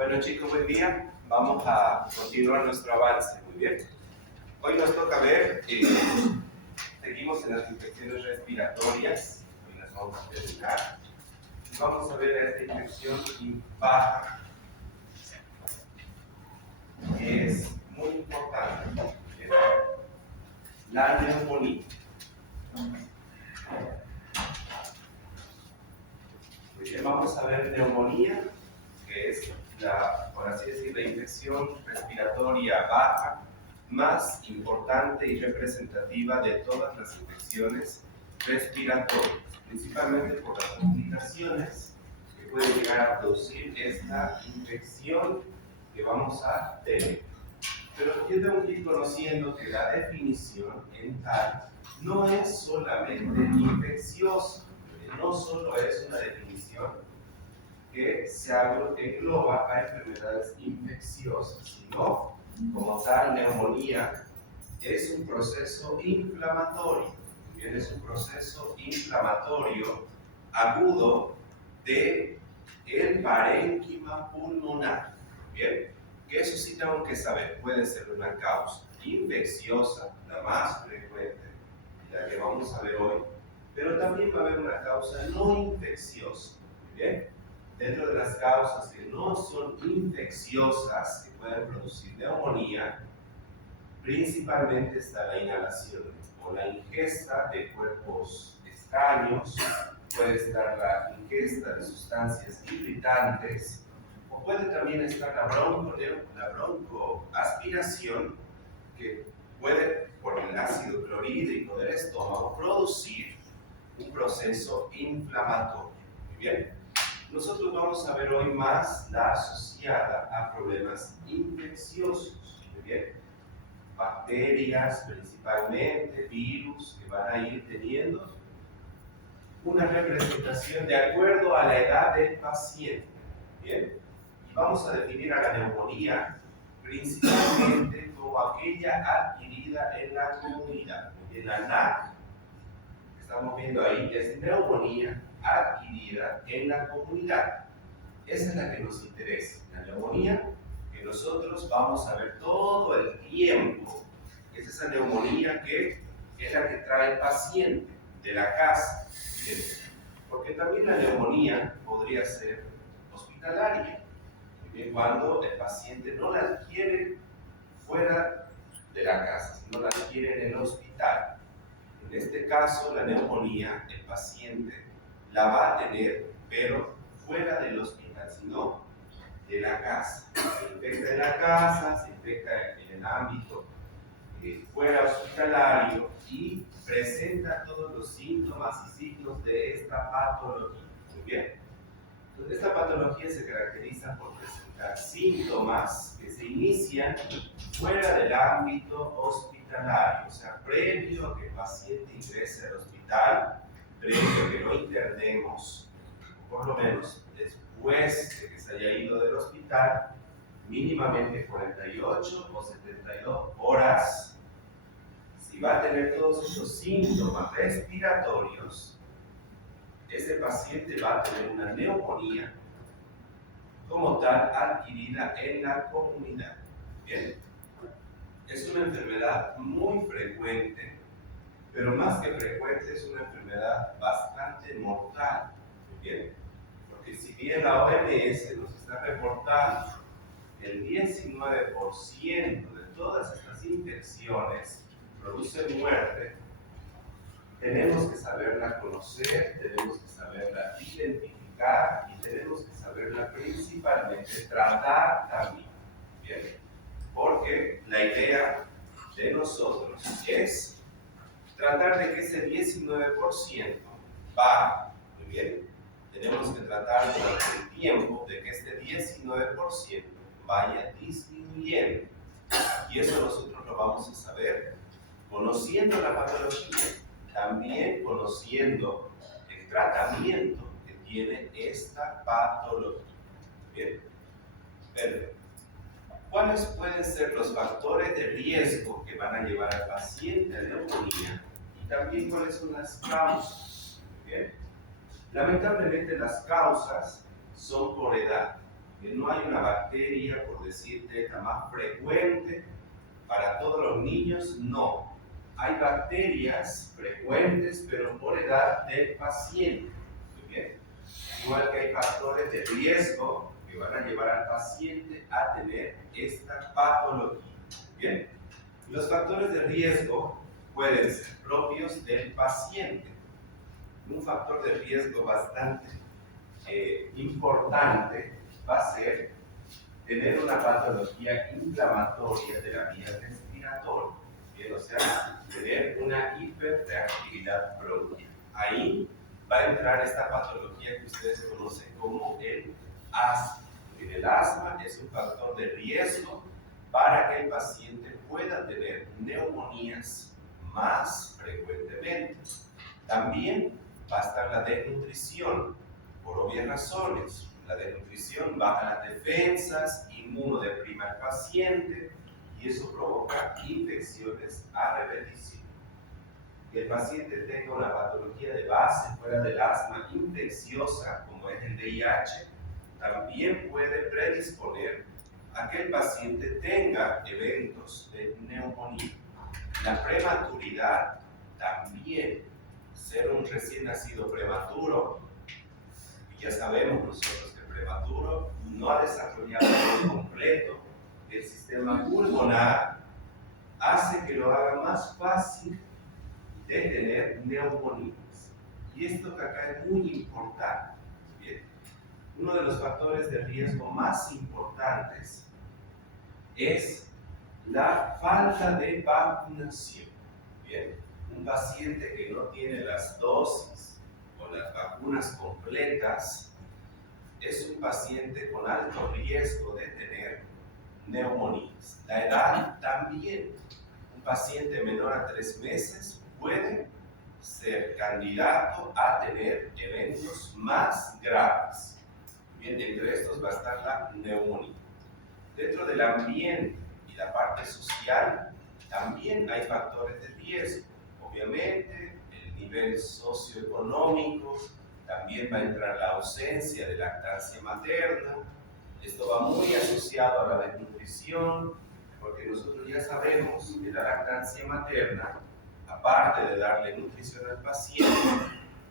Bueno chicos, buen día. Vamos a continuar nuestro avance. Muy bien. Hoy nos toca ver, seguimos en las infecciones respiratorias. Hoy las vamos a terminar. Vamos a ver esta infección baja, que es muy importante. ¿Bien? La neumonía. Muy bien, vamos a ver neumonía, que es la, por así decir, la infección respiratoria baja más importante y representativa de todas las infecciones respiratorias, principalmente por las complicaciones que pueden llegar a producir esta infección que vamos a tener. Pero yo tengo que ir conociendo que la definición en tal no es solamente infecciosa, no solo es una definición que se engloba a enfermedades infecciosas, sino como tal neumonía es un proceso inflamatorio, bien, es un proceso inflamatorio agudo de el parénquima pulmonar, bien, que eso sí tengo que saber, puede ser una causa infecciosa, la más frecuente, la que vamos a ver hoy, pero también va a haber una causa no infecciosa, bien. Dentro de las causas que no son infecciosas, que pueden producir neumonía, principalmente está la inhalación o la ingesta de cuerpos extraños, puede estar la ingesta de sustancias irritantes, o puede también estar la broncoaspiración, que puede, por el ácido clorhídrico del estómago, producir un proceso inflamatorio. Muy bien. Nosotros vamos a ver hoy más la asociada a problemas infecciosos, ¿muy bien? Bacterias principalmente, virus que van a ir teniendo una representación de acuerdo a la edad del paciente, ¿bien? Y vamos a definir a la neumonía principalmente como aquella adquirida en la comunidad. En la NAC, que estamos viendo ahí, es neumonía adquirida en la comunidad. Esa es la que nos interesa, la neumonía que nosotros vamos a ver todo el tiempo. Es esa neumonía que es la que trae el paciente de la casa. Porque también la neumonía podría ser hospitalaria, cuando el paciente no la adquiere fuera de la casa, sino la adquiere en el hospital. En este caso, la neumonía, el paciente la va a tener, pero fuera del hospital, sino de la casa. Se infecta en la casa, se infecta en el ámbito fuera hospitalario y presenta todos los síntomas y signos de esta patología. Muy bien. Entonces, esta patología se caracteriza por presentar síntomas que se inician fuera del ámbito hospitalario, o sea, previo a que el paciente ingrese al hospital, previo a que lo internemos, por lo menos después de que se haya ido del hospital, mínimamente 48 o 72 horas, si va a tener todos estos síntomas respiratorios, ese paciente va a tener una neumonía como tal adquirida en la comunidad. Bien, es una enfermedad muy frecuente, pero más que frecuente es una enfermedad bastante mortal. Bien, porque si bien la OMS nos está reportando el 19% de todas estas infecciones producen muerte, tenemos que saberla conocer, tenemos que saberla identificar y tenemos que saberla principalmente tratar también. ¿Bien? Porque la idea de nosotros es tratar de que ese 19% baje. Muy bien. Tenemos que tratar durante el tiempo de que este 19% vaya disminuyendo. Y eso nosotros lo vamos a saber conociendo la patología, también conociendo el tratamiento que tiene esta patología. Bien, perfecto. ¿Cuáles pueden ser los factores de riesgo que van a llevar al paciente a neumonía? Y también cuáles son las causas. Bien. Lamentablemente las causas son por edad. que no hay una bacteria, por decirte, la más frecuente para todos los niños, no. Hay bacterias frecuentes, pero por edad del paciente. Muy bien. Igual que hay factores de riesgo que van a llevar al paciente a tener esta patología. Bien. Los factores de riesgo pueden ser propios del paciente. Un factor de riesgo bastante importante va a ser tener una patología inflamatoria de la vía respiratoria, ¿bien? O sea, tener una hiperreactividad bronquial. Ahí va a entrar esta patología que ustedes conocen como el asma. El asma es un factor de riesgo para que el paciente pueda tener neumonías más frecuentemente. También va a estar la desnutrición, por obvias razones. La desnutrición baja las defensas, inmunodeprime al paciente y eso provoca infecciones a repetición. Que el paciente tenga una patología de base fuera del asma infecciosa, como es el VIH, también puede predisponer a que el paciente tenga eventos de neumonía. La prematuridad también, ser un recién nacido prematuro, y ya sabemos nosotros que el prematuro no ha desarrollado por completo el sistema pulmonar, hace que lo haga más fácil de tener neumonías. Y esto que acá es muy importante. Bien. Uno de los factores de riesgo más importantes es la falta de vacunación. Bien. Un paciente que no tiene las dosis o las vacunas completas es un paciente con alto riesgo de tener neumonías. La edad también. Un paciente menor a 3 meses puede ser candidato a tener eventos más graves. Bien, entre estos va a estar la neumonía. Dentro del ambiente y la parte social también hay factores de riesgo. Obviamente, el nivel socioeconómico, también va a entrar la ausencia de lactancia materna. Esto va muy asociado a la desnutrición, porque nosotros ya sabemos que la lactancia materna, aparte de darle nutrición al paciente,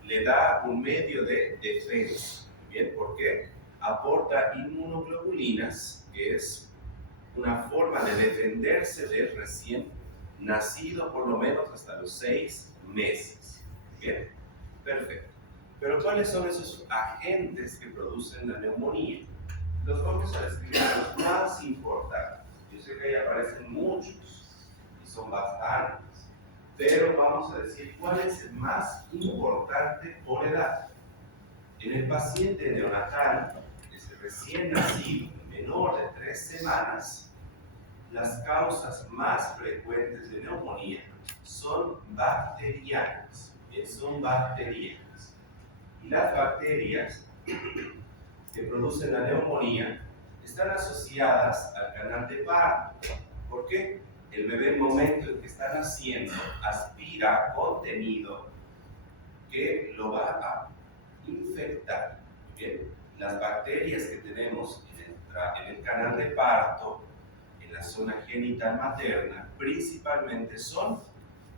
le da un medio de defensa. ¿Bien? ¿Por qué? Aporta inmunoglobulinas, que es una forma de defenderse del recién nacido, por lo menos hasta los 6 meses. ¿Bien? Perfecto. Pero ¿cuáles son esos agentes que producen la neumonía? Los vamos a describir los más importantes. Yo sé que ahí aparecen muchos y son bastantes, pero vamos a decir cuál es el más importante por edad. En el paciente neonatal, ese recién nacido, menor de 3 semanas, las causas más frecuentes de neumonía son bacterianas. Son bacterianas. Y las bacterias que producen la neumonía están asociadas al canal de parto. ¿Por qué? El bebé, en el momento en que está naciendo, aspira contenido que lo va a infectar. ¿Bien? Las bacterias que tenemos en el canal de parto, en la zona genital materna, principalmente son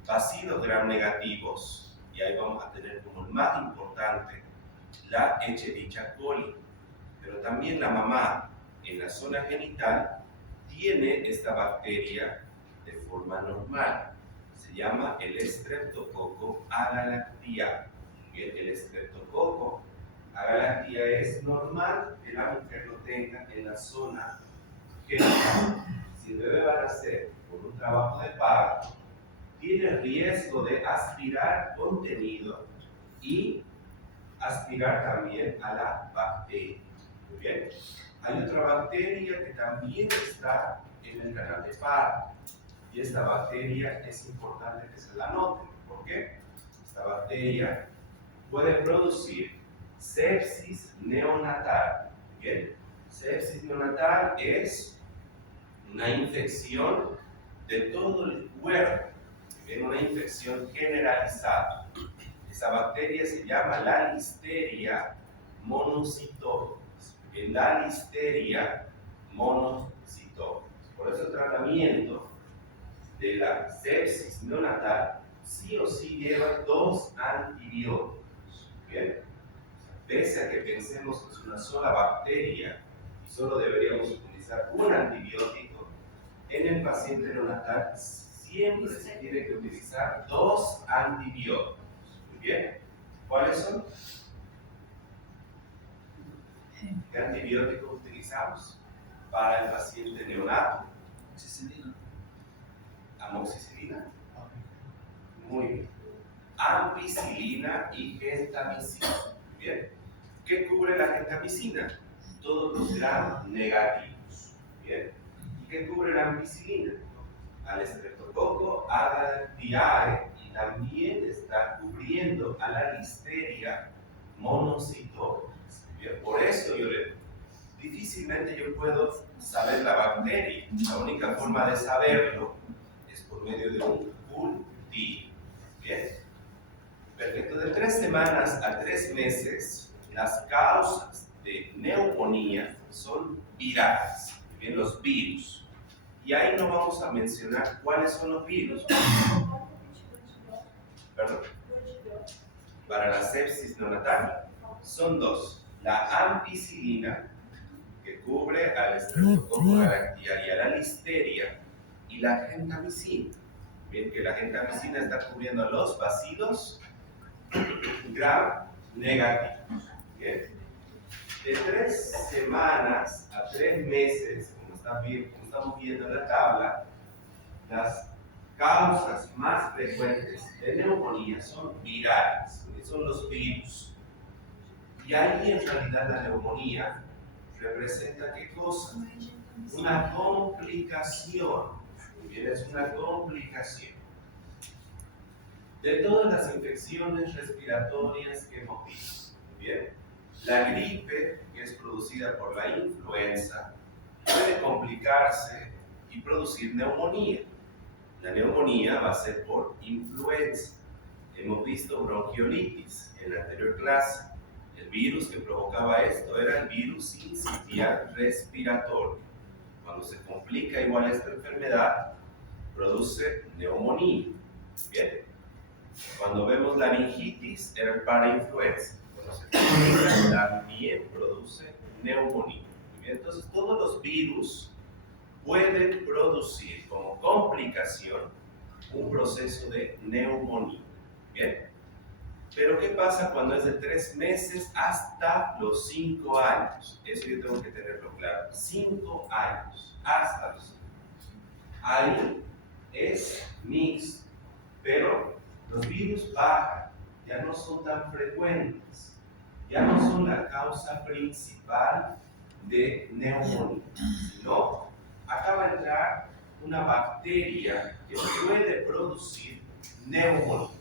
bacilos gram negativos, y ahí vamos a tener como el más importante la Escherichia coli. Pero también la mamá en la zona genital tiene esta bacteria de forma normal. Se llama el Streptococcus agalactiae. El Streptococcus agalactiae es normal que la mujer lo tenga en la zona genital. Si el bebé va a nacer por un trabajo de parto, tiene riesgo de aspirar contenido y aspirar también a la bacteria. Muy bien. Hay otra bacteria que también está en el canal de parto. Y esta bacteria es importante que se la noten. ¿Por qué? Esta bacteria puede producir sepsis neonatal. Bien. Sepsis neonatal es una infección de todo el cuerpo. Bien, una infección generalizada. Esa bacteria se llama la Listeria monocytogenes. en la listeria monocytogenes. Por eso el tratamiento de la sepsis neonatal sí o sí lleva 2 antibióticos. Bien, pese a que pensemos que es una sola bacteria y solo deberíamos utilizar un antibiótico, en el paciente neonatal siempre se tiene que utilizar 2 antibióticos. Muy bien, ¿cuáles son? ¿Qué antibióticos utilizamos para el paciente neonato? Amoxicilina. Muy bien. Ampicilina y gentamicina. Bien. ¿Qué cubre la gentamicina? Todos los gram negativos. Bien. ¿Y qué cubre la ampicilina? Al estreptococo agarictiae y también está cubriendo a la listeria monocytogenes. Bien. Por eso difícilmente yo puedo saber la bacteria. La única forma de saberlo es por medio de un cultivo. Bien. Perfecto. De 3 semanas a 3 meses, las causas de neumonía son virales. Bien, los virus. Y ahí no vamos a mencionar cuáles son los virus. Perdón. Para la sepsis neonatal son 2. La ampicilina, que cubre al estreptococo agarictiae y a la listeria, y la gentamicina. Bien, que la gentamicina está cubriendo a los bacilos gram negativos. Bien. De 3 semanas a 3 meses, como estamos viendo en la tabla, las causas más frecuentes de neumonía son virales, son los virus. Y ahí en realidad la neumonía representa ¿qué cosa? Una complicación. Muy bien, es una complicación de todas las infecciones respiratorias que hemos visto. Bien, la gripe, que es producida por la influenza, puede complicarse y producir neumonía. La neumonía va a ser por influenza. Hemos visto bronquiolitis en la anterior clase. El virus que provocaba esto era el virus sincitial respiratorio. Cuando se complica igual esta enfermedad, produce neumonía. Bien. Cuando vemos laringitis, era el parainfluenza. Cuando se complica, también produce neumonía. Bien. Entonces, todos los virus pueden producir como complicación un proceso de neumonía. Bien. Pero ¿qué pasa cuando es de 3 meses hasta los 5 años? Eso yo tengo que tenerlo claro. 5 años, hasta los 5 años. Ahí es mixto, pero los virus bajan, ya no son tan frecuentes, ya no son la causa principal de neumonía, sino acaba de entrar una bacteria que puede producir neumonía.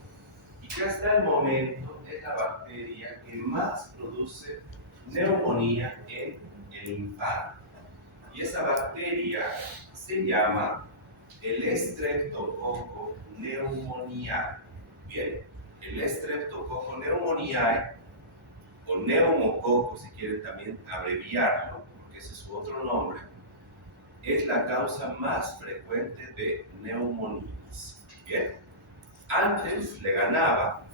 Y que hasta el momento es la bacteria que más produce neumonía en el infante. Y esa bacteria se llama el Streptococcus pneumoniae. Bien, el Streptococcus pneumoniae, o neumococo si quieren también abreviarlo, porque ese es su otro nombre, es la causa más frecuente de neumonías. Bien, antes le ganaba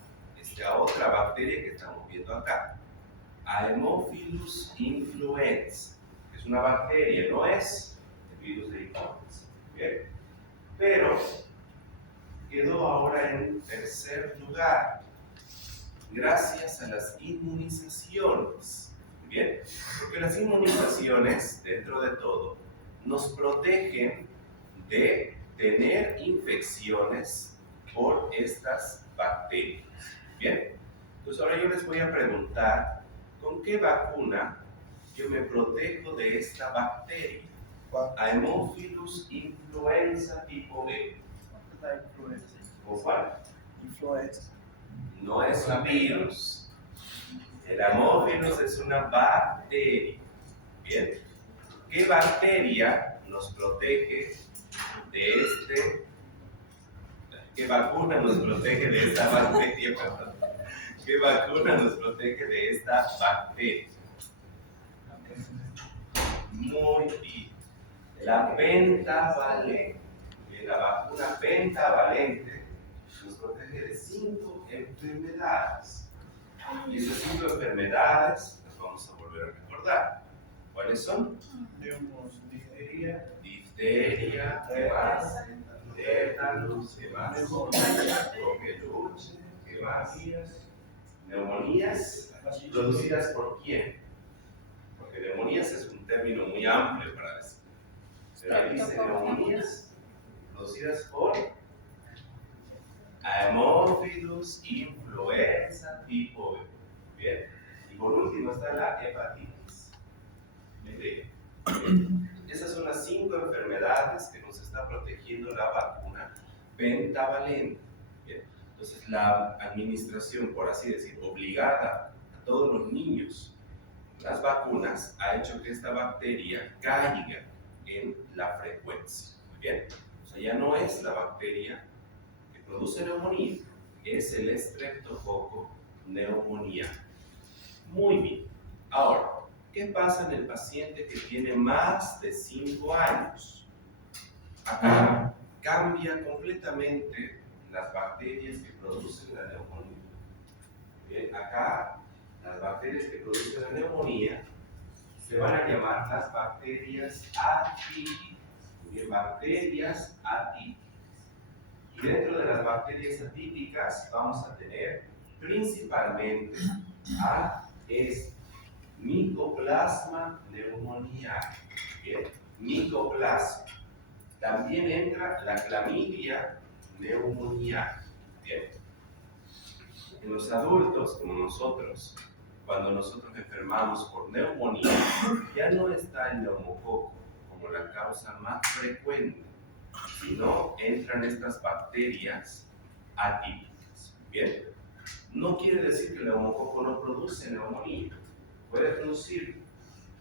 a otra bacteria que estamos viendo acá, Haemophilus influenzae, que es una bacteria, no es el virus de influenza. Bien, pero quedó ahora en tercer lugar gracias a las inmunizaciones. Bien, porque las inmunizaciones, dentro de todo, nos protegen de tener infecciones por estas bacterias. Bien, entonces ahora yo les voy a preguntar, ¿con qué vacuna yo me protejo de esta bacteria? Haemophilus influenza tipo B. ¿Con cuál? Influenza. No es un virus. El Haemophilus es una bacteria. Bien. ¿Qué bacteria nos protege de este? ¿Qué vacuna nos protege de esta bacteria? ¿Qué vacuna nos protege de esta bacteria? Muy bien. La pentavalente. La vacuna pentavalente nos protege de 5 enfermedades. Y esas 5 enfermedades las vamos a volver a recordar. ¿Cuáles son? Difteria, ¿qué más? Tétanos, ¿qué más? Coqueluche, ¿qué más? Neumonías, ¿producidas por quién? Porque neumonías es un término muy amplio para decir. Pero dice neumonías producidas por Haemophilus influenza tipo B. Bien. Y por último está la hepatitis B. Esas son las 5 enfermedades que nos está protegiendo la vacuna pentavalente. Bien. Entonces, la administración, por así decir, obligada a todos los niños las vacunas ha hecho que esta bacteria caiga en la frecuencia. Bien. O sea, ya no es la bacteria que produce neumonía, es el estreptococo neumonía. Muy bien. Ahora, ¿qué pasa en el paciente que tiene más de 5 años? Acá cambia completamente las bacterias que producen la neumonía. Bien, acá las bacterias que producen la neumonía se van a llamar las bacterias atípicas. Bien, bacterias atípicas. Y dentro de las bacterias atípicas vamos a tener principalmente a Mycoplasma pneumoniae. Bien, Mycoplasma. También entra la Clamidia pneumoniae. Bien. En los adultos, como nosotros, cuando nosotros enfermamos por neumonía, ya no está el neumococo como la causa más frecuente, sino entran estas bacterias atípicas. Bien. No quiere decir que el neumococo no produce neumonía. Puede producir,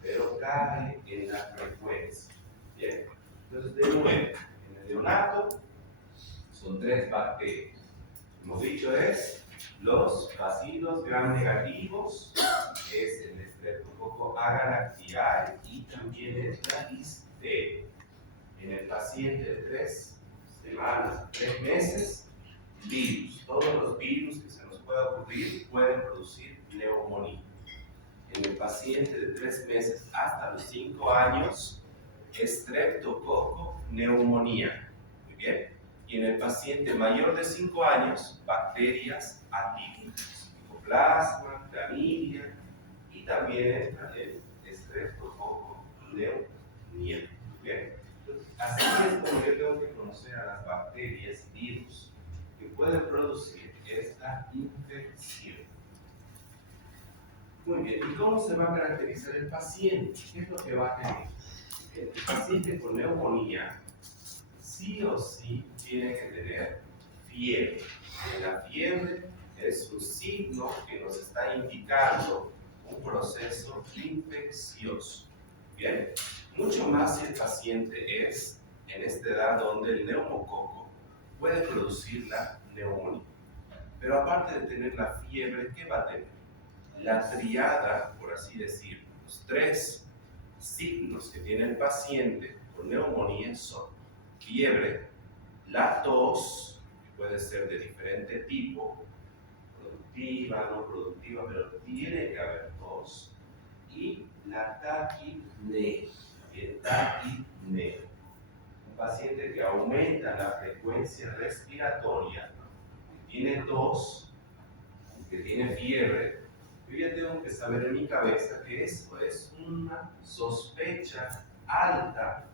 pero cae en la frecuencia. Bien. Entonces, de nuevo, en el neonato son 3 bacterias. Hemos dicho es los bacilos gram negativos, es el Streptococcus agalactiae y también es la listeria. En el paciente de 3 semanas, 3 meses, virus. Todos los virus que se nos pueda ocurrir pueden producir neumonía. En el paciente de 3 meses hasta los 5 años, Streptococcus neumonía. Muy bien. Y en el paciente mayor de 5 años, bacterias atípicas, Mycoplasma, Clamidia y también entra el Streptococcus pneumoniae. Bien. Así es como yo tengo que conocer a las bacterias y virus que pueden producir esta infección. Muy bien, ¿y cómo se va a caracterizar el paciente? ¿Qué es lo que va a tener? El paciente con neumonía sí o sí tiene que tener fiebre. La fiebre es un signo que nos está indicando un proceso infeccioso. Bien, mucho más si el paciente es en esta edad donde el neumococo puede producir la neumonía. Pero aparte de tener la fiebre, ¿qué va a tener? La triada, por así decir, los 3 signos que tiene el paciente con neumonía son fiebre, la tos, que puede ser de diferente tipo, productiva, no productiva, pero tiene que haber tos, y la taquipnea. Un paciente que aumenta la frecuencia respiratoria, que tiene tos, que tiene fiebre, yo ya tengo que saber en mi cabeza que eso es una sospecha alta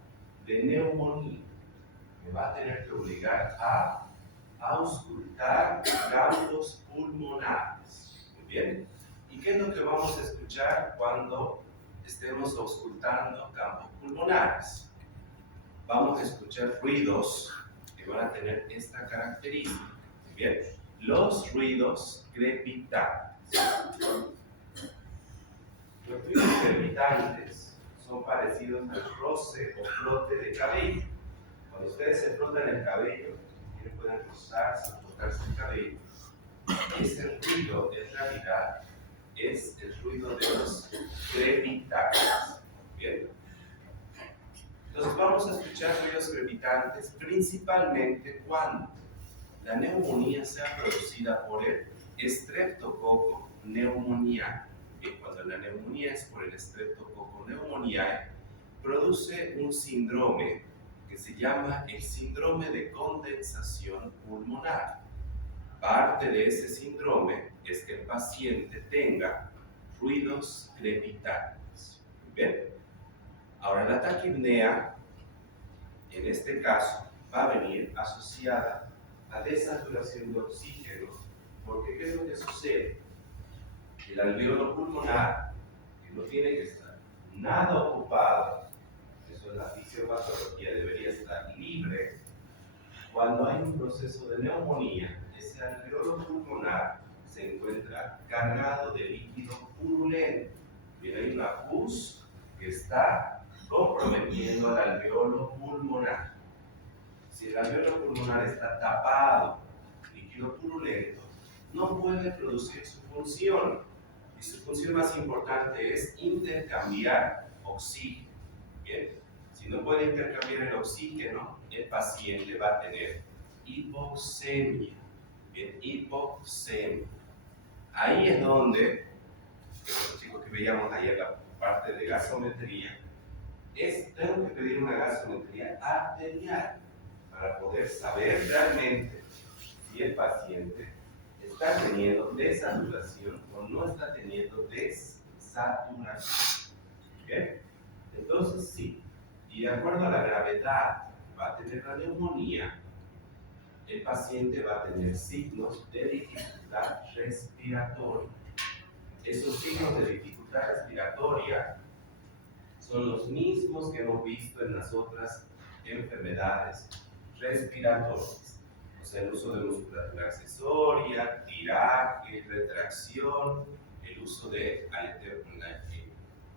de neumonía. Me va a tener que obligar a auscultar campos pulmonares. Muy bien. ¿Y qué es lo que vamos a escuchar cuando estemos auscultando campos pulmonares? Vamos a escuchar ruidos que van a tener esta característica. Muy bien. Los ruidos crepitantes. Los ruidos crepitantes son parecidos al roce o frote de cabello. Cuando ustedes se frotan el cabello, pueden rozarse o tocarse el cabello. Ese ruido, en realidad, es el ruido de los crepitantes. Bien. vamos a escuchar ruidos crepitantes principalmente cuando la neumonía sea producida por el Streptococcus pneumoniae. Cuando la neumonía es por el Streptococcus pneumoniae, produce un síndrome que se llama el síndrome de condensación pulmonar. Parte de ese síndrome es que el paciente tenga ruidos crepitantes. ¿Bien? Ahora, la taquipnea, en este caso, va a venir asociada a desaturación de oxígeno, porque ¿qué es lo que sucede? El alveolo pulmonar, que no tiene que estar nada ocupado, eso en la fisiopatología debería estar libre. Cuando hay un proceso de neumonía, ese alveolo pulmonar se encuentra cargado de líquido purulento. Bien, hay una pus que está comprometiendo al alveolo pulmonar. Si el alveolo pulmonar está tapado de líquido purulento, no puede producir su función. Y su función más importante es intercambiar oxígeno. Bien, si no puede intercambiar el oxígeno, el paciente va a tener hipoxemia. Bien, hipoxemia. Ahí es donde, los chicos que veíamos ayer la parte de gasometría, tengo que pedir una gasometría arterial para poder saber realmente si el paciente está teniendo desaturación o no está teniendo desaturación. ¿Bien? Entonces sí, y de acuerdo a la gravedad que va a tener la neumonía, el paciente va a tener signos de dificultad respiratoria. Esos signos de dificultad respiratoria son los mismos que hemos visto en las otras enfermedades respiratorias. O sea, el uso de musculatura accesoria, tiraje, retracción, el uso de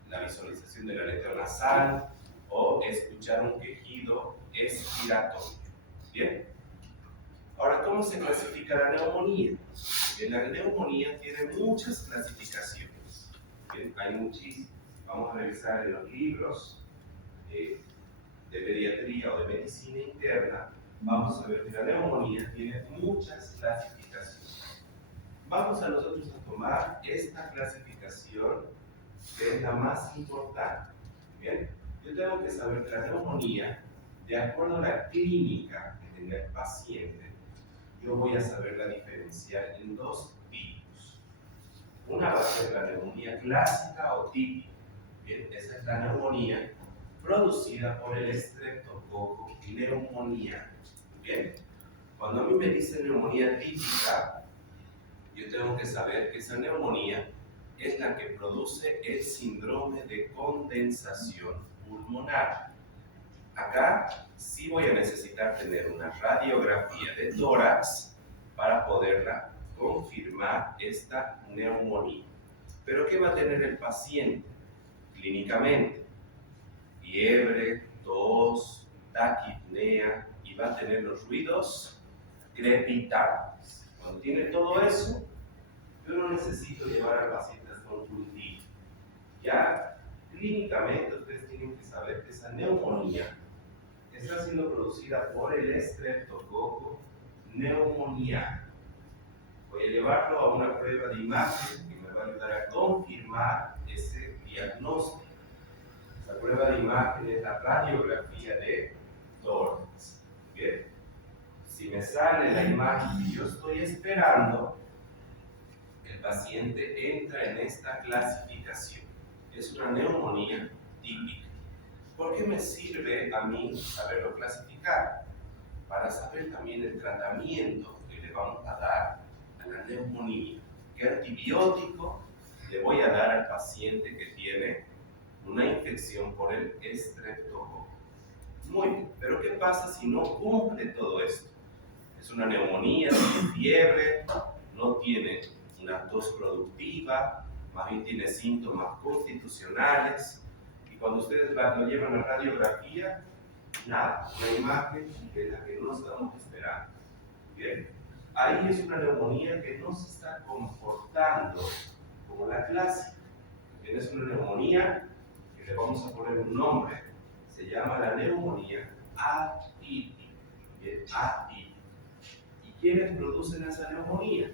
la visualización del aleteo nasal o escuchar un quejido expiratorio. ¿Bien? Ahora, ¿cómo se clasifica la neumonía? La neumonía tiene muchas clasificaciones. Bien, hay muchísimas. Vamos a revisar en los libros de pediatría o de medicina interna. Vamos a ver que la neumonía tiene muchas clasificaciones. Vamos a nosotros a tomar esta clasificación que es la más importante. Bien, yo tengo que saber que la neumonía, de acuerdo a la clínica que tenga el paciente, yo voy a saberla diferenciar en dos tipos. Una va a ser la neumonía clásica o típica. Bien, esa es la neumonía producida por el Streptococcus pneumoniae. Bien, cuando a mí me dicen neumonía típica, yo tengo que saber que esa neumonía es la que produce el síndrome de condensación pulmonar. Acá sí voy a necesitar tener una radiografía de tórax para poderla confirmar esta neumonía. Pero ¿qué va a tener el paciente clínicamente? Fiebre, tos, taquipnea y va a tener los ruidos crepitantes. Cuando tiene todo eso, yo no necesito llevar al paciente a consultir. Ya clínicamente ustedes tienen que saber que esa neumonía está siendo producida por el Streptococcus pneumoniae. Voy a llevarlo a una prueba de imagen que me va a ayudar a confirmar ese diagnóstico. La prueba de imagen es la radiografía de tórax. Bien, si me sale la imagen que yo estoy esperando, el paciente entra en esta clasificación. Es una neumonía típica. ¿Por qué me sirve a mí saberlo clasificar? Para saber también el tratamiento que le vamos a dar a la neumonía. ¿Qué antibiótico le voy a dar al paciente que tiene una infección por el Streptococcus? Muy bien, pero ¿qué pasa si no cumple todo esto? Es una neumonía, tiene fiebre, no tiene una tos productiva, más bien tiene síntomas constitucionales, y cuando ustedes lo llevan a radiografía, nada, una imagen de la que no estamos esperando. Bien, ahí es una neumonía que no se está comportando como la clásica. Bien, es una neumonía que le vamos a poner un nombre, se llama la neumonía atípica. Bien, atípica. ¿Y quiénes producen esa neumonía?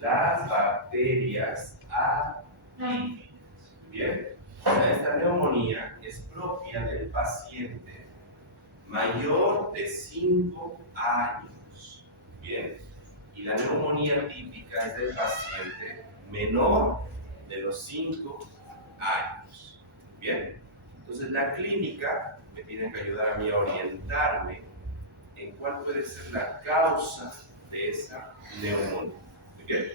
Las bacterias atípicas. Bien, esta neumonía es propia del paciente mayor de 5 años. Bien, y la neumonía típica es del paciente menor de los 5 años. Bien, entonces la clínica me tiene que ayudar a mí a orientarme en cuál puede ser la causa de esa neumonía. Bien,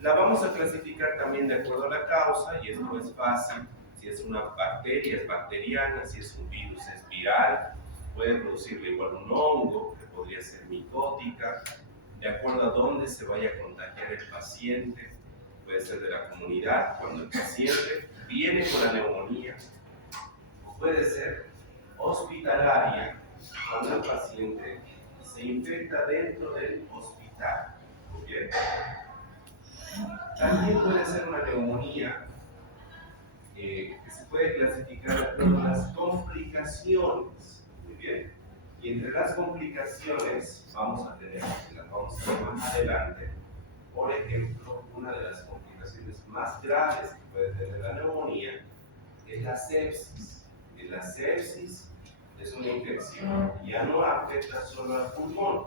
la vamos a clasificar también de acuerdo a la causa, y esto es fácil. Si es una bacteria, es bacteriana; si es un virus, es viral. Puede producirle igual un hongo, que podría ser micótica, de acuerdo a dónde se vaya a contagiar el paciente. Puede ser de la comunidad, cuando el paciente viene con la neumonía, o puede ser hospitalaria, cuando el paciente se infecta dentro del hospital. ¿Bien? También puede ser una neumonía que se puede clasificar con las complicaciones. Muy bien. Y entre las complicaciones vamos a tener, que las vamos a ver más adelante, por ejemplo, una de las complicaciones más graves que puede tener la neumonía es la sepsis. Y la sepsis es una infección que ya no afecta solo al pulmón,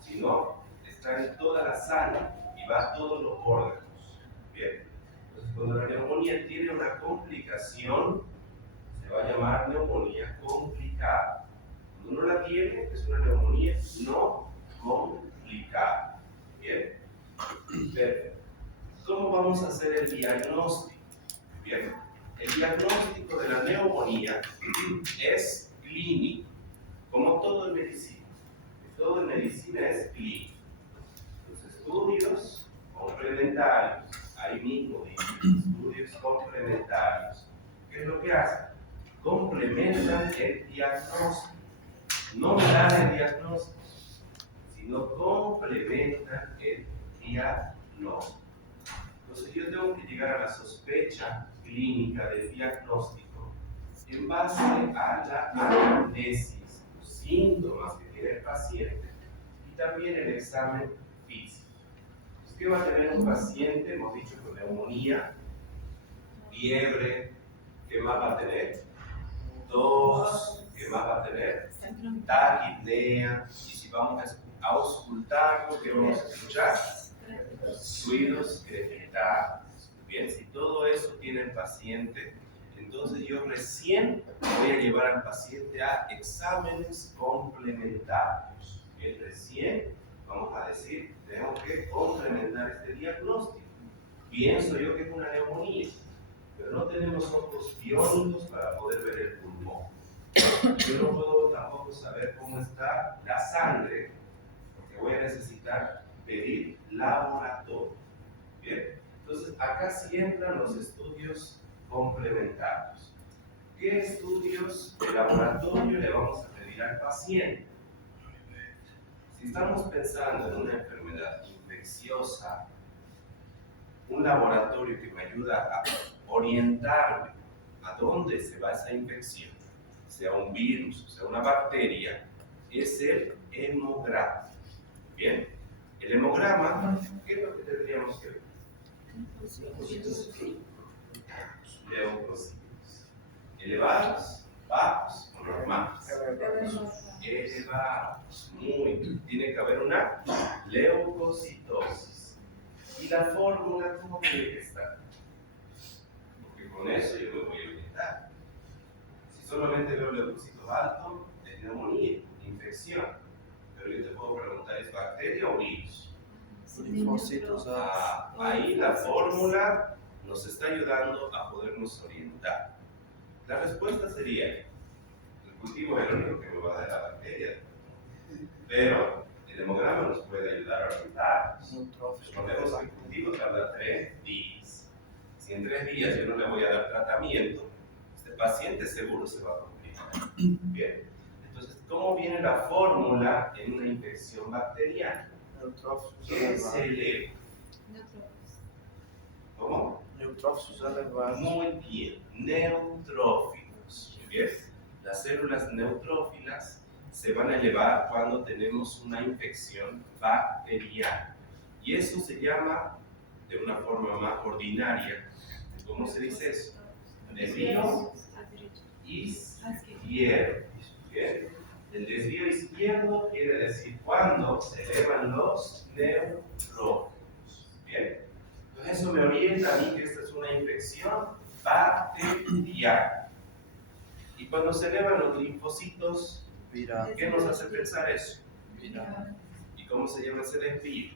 sino está en toda la sangre y va a todos los órganos. Bien, entonces cuando la neumonía tiene una complicación, se va a llamar neumonía complicada. Cuando no la tiene, es una neumonía no complicada. Bien, perfecto. ¿Cómo vamos a hacer el diagnóstico? Bien, el diagnóstico de la neumonía es clínico, como todo en medicina. Todo en medicina es clínico. Los estudios complementarios, ahí mismo dicen estudios complementarios. ¿Qué es lo que hacen? Complementan el diagnóstico. No dan el diagnóstico, sino complementan el diagnóstico. Entonces yo tengo que llegar a la sospecha clínica del diagnóstico en base a la anamnesis, los síntomas que tiene el paciente, y también el examen físico. Entonces, ¿qué va a tener un paciente? Hemos dicho con neumonía, fiebre. ¿Qué más va a tener? Tos. ¿Qué más va a tener? Taquipnea. Y si vamos a auscultarlo, ¿qué vamos a escuchar? Ruidos crepitados. Bien, si todo eso tiene el paciente, entonces yo recién voy a llevar al paciente a exámenes complementarios. Bien, recién vamos a decir, tenemos que complementar este diagnóstico. Pienso yo que es una neumonía, pero no tenemos ojos biónicos para poder ver el pulmón. Yo no puedo tampoco saber cómo está la sangre, porque voy a necesitar pedir laboratorio. Bien, entonces acá sí entran los estudios complementarios. ¿Qué estudios de laboratorio le vamos a pedir al paciente? Si estamos pensando en una enfermedad infecciosa, un laboratorio que me ayuda a orientarme a dónde se va esa infección, sea un virus, sea una bacteria, es el hemograma. Bien, el hemograma, ¿qué es lo que tendríamos que ver? Leucocitos. ¿Elevados, bajos o normales? Elevados. Muy bien. Tiene que haber una leucocitosis. ¿Y la fórmula cómo tiene que estar? Porque con eso yo me voy a orientar. Si solamente veo leucocitos altos, es neumonía, infección. Pero yo te puedo preguntar, ¿es bacteria o virus? Ahí la fórmula nos está ayudando a podernos orientar. La respuesta sería, el cultivo es el único que me va a dar la bacteria, pero el hemograma nos puede ayudar a orientarnos. Recordemos que el cultivo tarda 3 días. Si en 3 días yo no le voy a dar tratamiento, este paciente seguro se va a complicar. Bien, entonces, ¿cómo viene la fórmula en una infección bacteriana? ¿Qué es el ¿Cómo? Neutrófilos elevados. Muy bien, neutrófilos. Muy bien. las células neutrófilas se van a elevar cuando tenemos una infección bacteriana. Y eso se llama, de una forma más ordinaria, ¿cómo se dice eso? Desvío izquierdo. ¿Bien? El desvío izquierdo quiere decir cuando se elevan los neutrófilos. ¿Bien? Entonces eso me orienta a mí que esta es una infección bacteriana. Y cuando se elevan los linfocitos, ¿qué nos hace pensar eso? ¿Y cómo se llama ese desvío?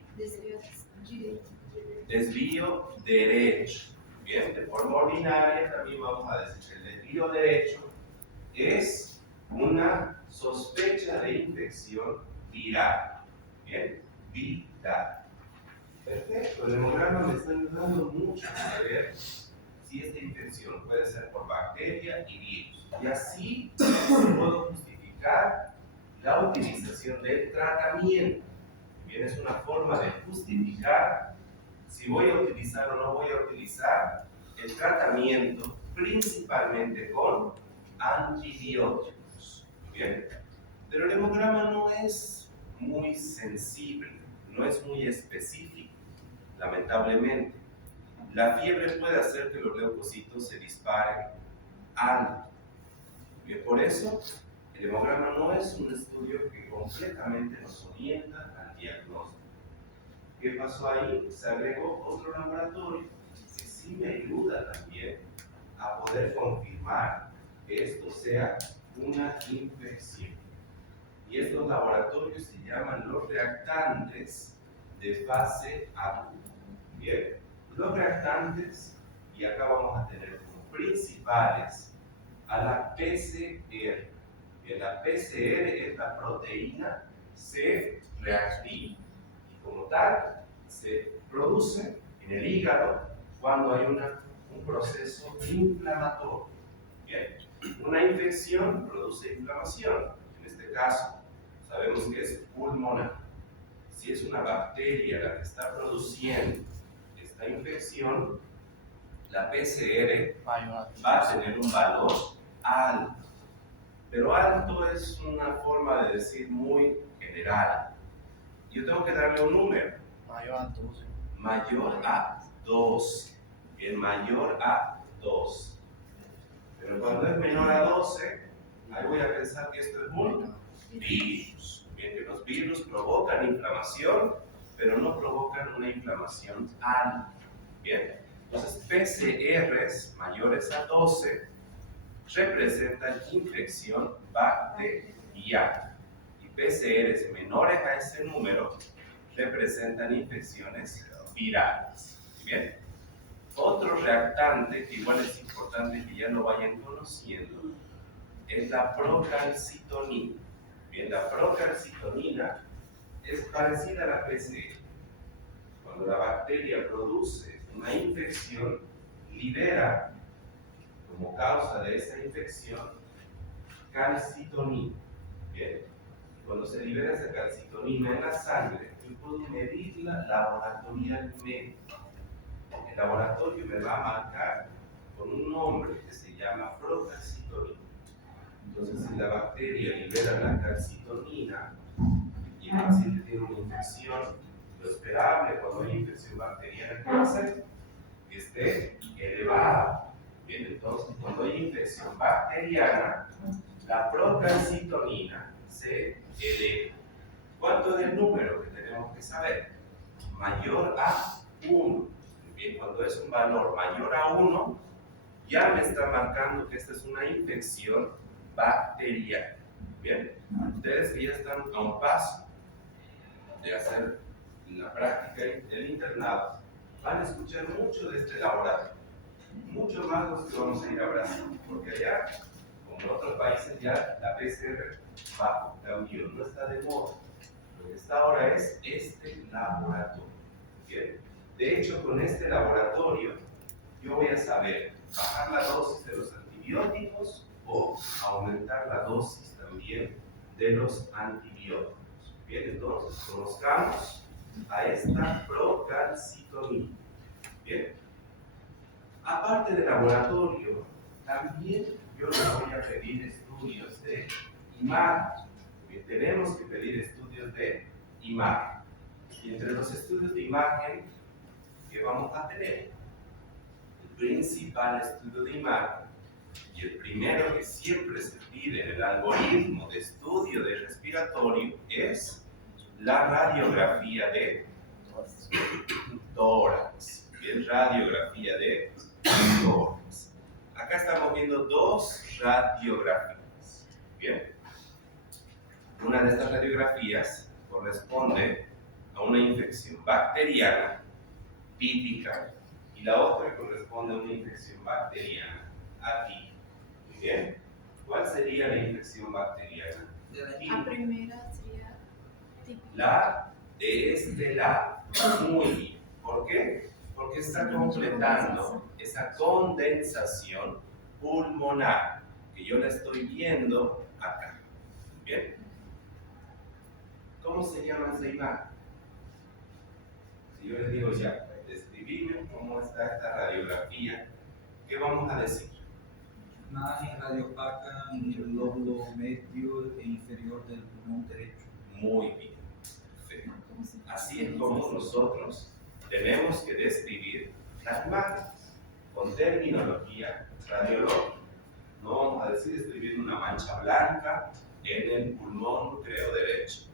Desvío derecho. Bien, de forma ordinaria también vamos a decir que el desvío derecho es una sospecha de infección viral. Bien, viral. Perfecto, el hemograma me está ayudando mucho a saber si esta infección puede ser por bacteria y virus. Y así puedo justificar la utilización del tratamiento. Bien, es una forma de justificar si voy a utilizar o no voy a utilizar el tratamiento, principalmente con antibióticos. Bien, pero el hemograma no es muy sensible, no es muy específico, lamentablemente. La fiebre puede hacer que los leucocitos se disparen alto. Bien, por eso, el hemograma no es un estudio que completamente nos orienta al diagnóstico. ¿Qué pasó ahí? Se agregó otro laboratorio que sí me ayuda también a poder confirmar que esto sea una infección. Y estos laboratorios se llaman los reactantes de fase aguda. Bien, los reactantes, y acá vamos a tener como principales a la PCR. Bien, la PCR es la proteína C reactiva. Como tal, se produce en el hígado cuando hay un proceso inflamatorio. Bien. Una infección produce inflamación. En este caso, sabemos que es pulmonar. Si es una bacteria la que está produciendo esta infección, la PCR va a tener un valor alto. Pero alto es una forma de decir muy general. Yo tengo que darle un número. Mayor a 12. Mayor a 12. Bien, mayor a 12. Pero cuando es menor a 12, ahí voy a pensar que esto es un virus. Bien, que los virus provocan inflamación, pero no provocan una inflamación alta. Bien, entonces PCRs mayores a 12 representan infección bacteriana. PCRs menores a ese número representan infecciones virales. Bien. Otro reactante que igual es importante que ya lo vayan conociendo es la procalcitonina. Bien, la procalcitonina es parecida a la PCR. Cuando la bacteria produce una infección, libera como causa de esa infección calcitonina. Bien. Cuando se libera esa calcitonina en la sangre, yo puedo medirla laboratorialmente. El laboratorio me va a marcar con un nombre que se llama procalcitonina. Entonces, si la bacteria libera la calcitonina y el paciente tiene una infección, lo esperable cuando hay infección bacteriana, ¿qué va a hacer? Que esté elevada. Bien, entonces, cuando hay infección bacteriana, la procalcitonina se eleva. ¿Cuánto es el número que tenemos que saber? Mayor a 1. Bien, cuando es un valor mayor a 1, ya me está marcando que esta es una infección bacteriana. Bien, ustedes que ya están a un paso de hacer la práctica del internado, van a escuchar mucho de este laboratorio. Mucho más los que vamos a ir a Brasil, porque allá, como en otros países, ya la PCR cambió, no está de moda. Lo que está ahora es este laboratorio. ¿Bien? De hecho, con este laboratorio, yo voy a saber bajar la dosis de los antibióticos o aumentar la dosis también de los antibióticos. Bien, entonces conozcamos a esta procalcitonina. Bien. Aparte del laboratorio, también yo les voy a pedir estudios estudios de imagen. Tenemos que pedir estudios de imagen. Y entre los estudios de imagen que vamos a tener, el principal estudio de imagen y el primero que siempre se pide en el algoritmo de estudio de respiratorio es la radiografía de tórax. Bien, radiografía de tórax. Acá estamos viendo dos radiografías. Bien. Una de estas radiografías corresponde a una infección bacteriana típica y la otra corresponde a una infección bacteriana atípica. Muy bien. ¿Cuál sería la infección bacteriana? La primera sería típica. La de este lado. Muy bien. ¿Por qué? Porque está completando esa condensación pulmonar que yo la estoy viendo acá. Bien. ¿Cómo se llama esa imagen? Si yo les digo ya, describirme cómo está esta radiografía, ¿qué vamos a decir? Imagen radiopaca en el lóbulo medio e inferior del pulmón derecho. Muy bien. Perfecto. Así es como nosotros tenemos que describir las imágenes con terminología radiológica. No vamos a decir escribir una mancha blanca en el pulmón, creo, derecho.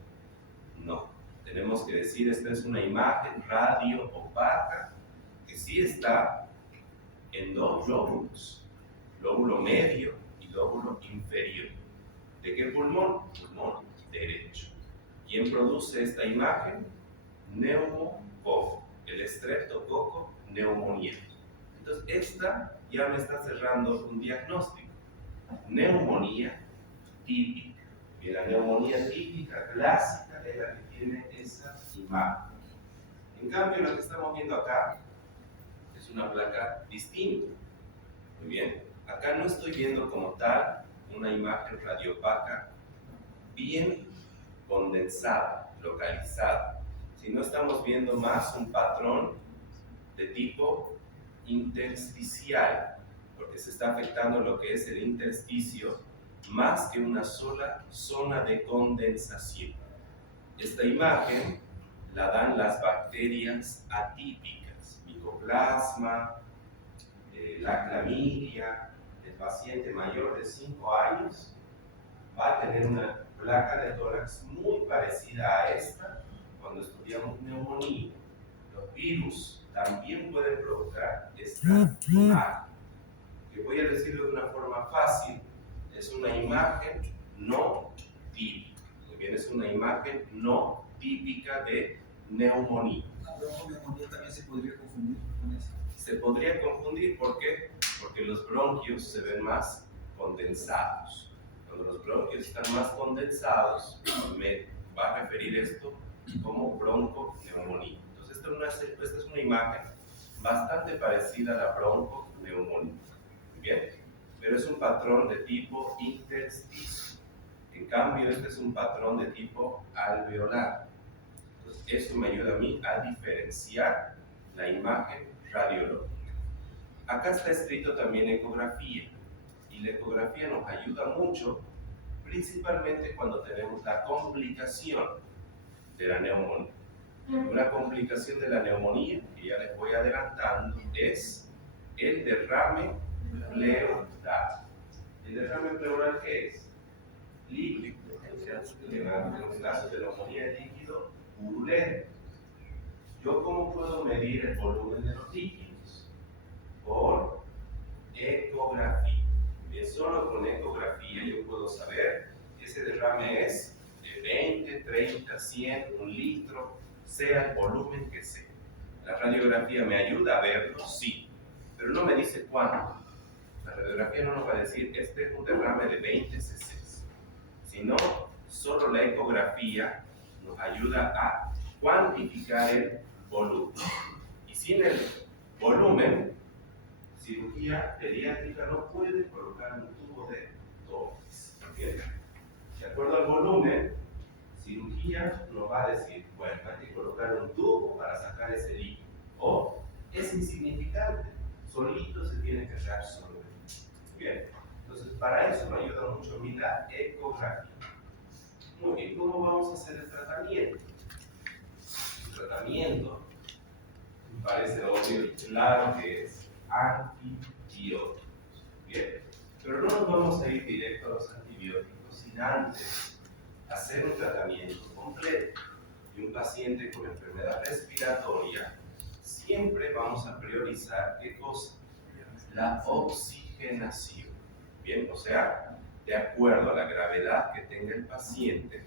No. Tenemos que decir, esta es una imagen radio-opaca que sí está en dos lóbulos, lóbulo medio y lóbulo inferior. ¿De qué pulmón? Pulmón derecho. ¿Quién produce esta imagen? Neumococo, el estreptococo neumonía. Entonces, esta ya me está cerrando un diagnóstico. Neumonía típica. Y la neumonía típica clásica es la que tiene esa imagen. En cambio, lo que estamos viendo acá es una placa distinta. Muy bien. Acá no estoy viendo como tal una imagen radiopaca bien condensada, localizada, sino estamos viendo más un patrón de tipo intersticial, porque se está afectando lo que es el intersticio más que una sola zona de condensación. Esta imagen la dan las bacterias atípicas, Mycoplasma, la clamidia. El paciente mayor de 5 años va a tener una placa de tórax muy parecida a esta cuando estudiamos neumonía. Los virus también pueden provocar esta imagen. Que voy a decirlo de una forma fácil, es una imagen no típica. Muy bien, es una imagen no típica de neumonía. La bronconeumonía también se podría confundir con eso. Se podría confundir, ¿por qué? Porque los bronquios se ven más condensados. Cuando los bronquios están más condensados, me va a referir esto como bronconeumonía. Entonces, esta es una imagen bastante parecida a la bronconeumonía. Bien, pero es un patrón de tipo intersticio. En cambio, este es un patrón de tipo alveolar. Entonces, eso me ayuda a mí a diferenciar la imagen radiológica. Acá está escrito también ecografía, y la ecografía nos ayuda mucho, principalmente cuando tenemos la complicación de la neumonía. Una complicación de la neumonía, que ya les voy adelantando, es el derrame pleural. ¿El derrame pleural qué es? Líquido. En los casos de neumonía es líquido purulento. ¿Yo cómo puedo medir el volumen de los líquidos? Por ecografía. Bien, solo con ecografía yo puedo saber que ese derrame es de 20, 30, 100, 1 litro, sea el volumen que sea. La radiografía me ayuda a verlo, sí, pero no me dice cuánto. La radiografía no nos va a decir, este es un derrame de 20 cc, sino solo la ecografía nos ayuda a cuantificar el volumen. Y sin el volumen, cirugía pediátrica no puede colocar un tubo de tórax. De acuerdo al volumen, cirugía nos va a decir, bueno, hay que colocar un tubo para sacar ese líquido. O es insignificante, solito se tiene que reabsorber. Bien, Entonces, para eso me ayuda mucho a mí la ecografía. Muy bien, ¿cómo vamos a hacer el tratamiento? El tratamiento, me parece obvio y claro que es antibióticos. Bien, pero no nos vamos a ir directo a los antibióticos sin antes hacer un tratamiento completo. Y un paciente con enfermedad respiratoria, siempre vamos a priorizar ¿qué cosa? La oxigenación. Bien, o sea, de acuerdo a la gravedad que tenga el paciente,